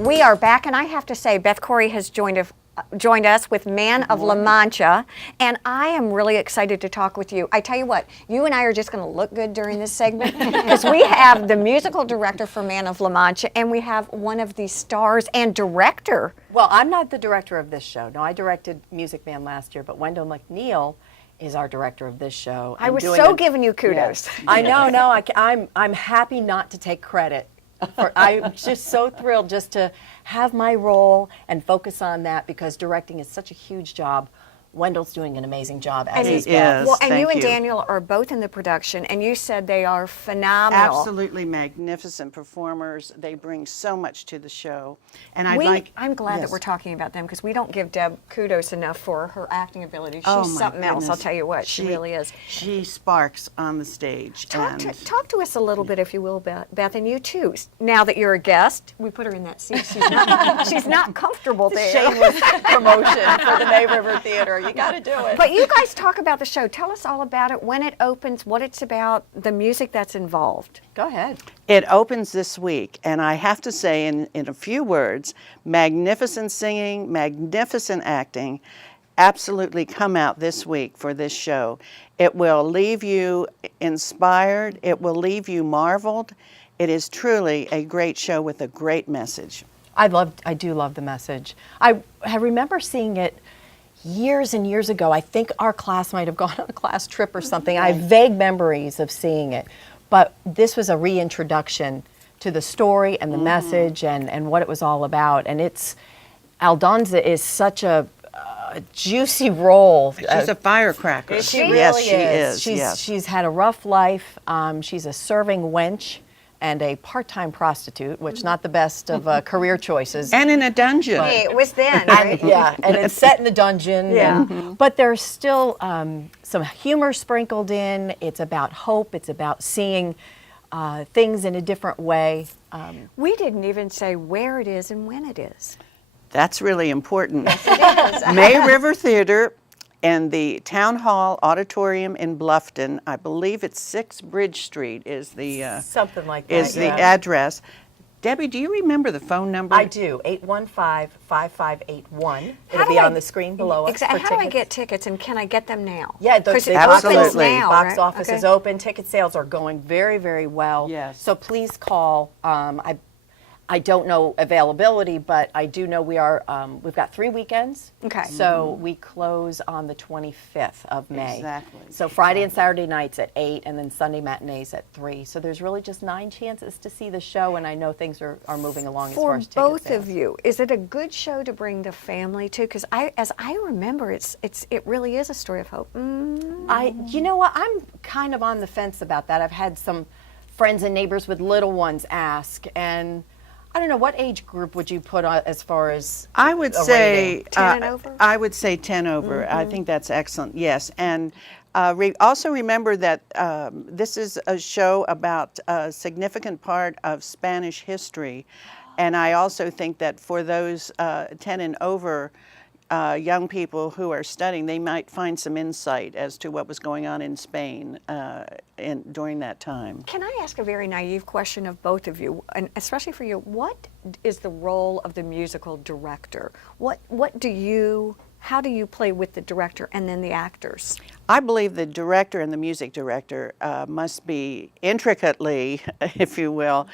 We are back, and I have to say, Beth Corry has joined us with Man of La Mancha, and I am really excited to talk with you. I tell you what, you and I are just going to look good during this segment because we have the musical director for Man of La Mancha, and we have one of the stars and director. Well, I'm not the director of this show. No, I directed Music Man last year, but Wendell McNeil is our director of this show. I was so giving you kudos. Yes. I know, no, I'm happy not to take credit. I'm just so thrilled just to have my role and focus on that because directing is such a huge job. Wendell's doing an amazing job, as is Beth. Well, and you and Daniel are both in the production, and you said they are phenomenal. Absolutely magnificent performers. They bring so much to the show. And I'm glad that we're talking about them because we don't give Deb kudos enough for her acting ability. She's something else, I'll tell you what. She really is. She sparks on the stage. Talk to us a little bit, if you will, Beth, and you too. Now that you're a guest, we put her in that seat. She's not comfortable there. Shameless promotion for the May River Theater. You got to do it. But you guys talk about the show. Tell us all about it, when it opens, what it's about, the music that's involved. Go ahead. It opens this week, and I have to say in a few words, magnificent singing, magnificent acting, absolutely come out this week for this show. It will leave you inspired. It will leave you marveled. It is truly a great show with a great message. I do love the message. I remember seeing it years and years ago. I think our class might have gone on a class trip or something. I have vague memories of seeing it. But this was a reintroduction to the story and the message and what it was all about. And Aldonza is such a juicy role. She's a firecracker. She really is. She's had a rough life. She's a serving wench and a part-time prostitute, which not the best of career choices. And in a dungeon. Hey, it was then, right? And it's set in a dungeon. Yeah. But there's still some humor sprinkled in. It's about hope. It's about seeing things in a different way. We didn't even say where it is and when it is. That's really important. Yes, it is. May River Theater and the Town Hall Auditorium in Bluffton. I believe it's 6 Bridge Street is the something like that. is the address. Debbie, do you remember the phone number? I do. 815-5581. It'll be on the screen below us. Exactly. How do I get tickets, and can I get them now? Yeah, absolutely. Now, box office is open. Ticket sales are going very, very well. Yes. So please call. I don't know availability, but I do know we've got 3 weekends. Okay. So we close on the 25th of May. Exactly. So Friday and Saturday nights at 8, and then Sunday matinees at 3. So there's really just 9 chances to see the show, and I know things are moving along as far as ticket sales. For both of you, is it a good show to bring the family to? Because as I remember, it really is a story of hope. You know what? I'm kind of on the fence about that. I've had some friends and neighbors with little ones ask, and I don't know, what age group would you put on as far as I would say 10 and over? I would say 10 over. I think that's excellent. Yes, and also remember that this is a show about a significant part of Spanish history, and I also think that for those 10 and over young people who are studying, they might find some insight as to what was going on in Spain during that time. Can I ask a very naive question of both of you, and especially for you? What is the role of the musical director? How do you play with the director and then the actors? I believe the director and the music director must be intricately, if you will,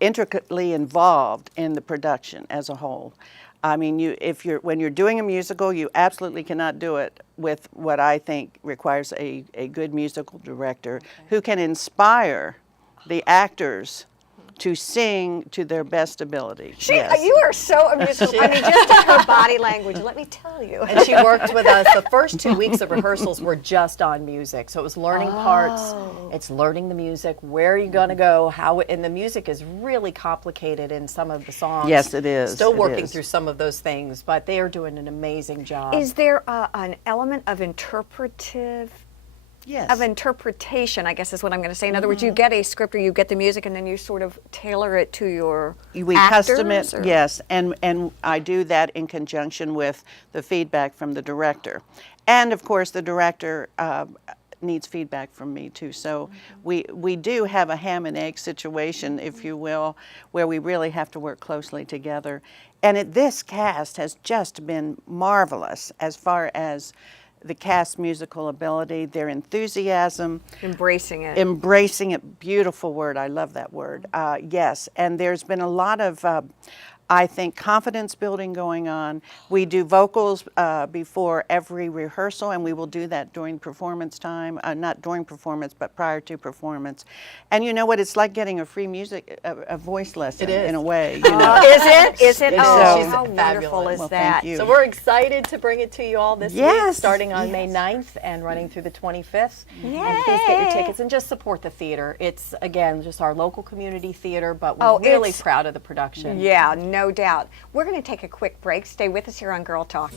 intricately involved in the production as a whole. I mean, when you're doing a musical, you absolutely cannot do it with what I think requires a good musical director who can inspire the actors to sing to their best ability. You are so amusing. I mean, just in her body language, let me tell you. And she worked with us. The first 2 weeks of rehearsals were just on music. So it was learning parts. It's learning the music. Where are you going to go? And the music is really complicated in some of the songs. Yes, it is. Still working through some of those things, but they are doing an amazing job. Is there an element of interpretation, I guess is what I'm going to say. In other words, you get a script or you get the music and then you sort of tailor it to your actors? Custom it, yes, and I do that in conjunction with the feedback from the director. And of course the director needs feedback from me too. So we do have a ham and egg situation, if you will, where we really have to work closely together. And this cast has just been marvelous as far as the cast's musical ability, their enthusiasm. Embracing it. Embracing it, beautiful word, I love that word. Yes, and there's been a lot of, I think, confidence building going on. We do vocals before every rehearsal, and we will do that during performance time, not during performance, but prior to performance. And you know what, it's like getting a free a voice lesson in a way. You know? Is it? Is it? It is. Oh, She's how wonderful fabulous. is Well, that? thank you. So we're excited to bring it to you all this week, Yes, starting on May 9th and running through the 25th. And please get your tickets and just support the theater. It's, again, just our local community theater, but we're really it's- proud of the production. Yeah, no doubt. We're going to take a quick break. Stay with us here on Girl Talk.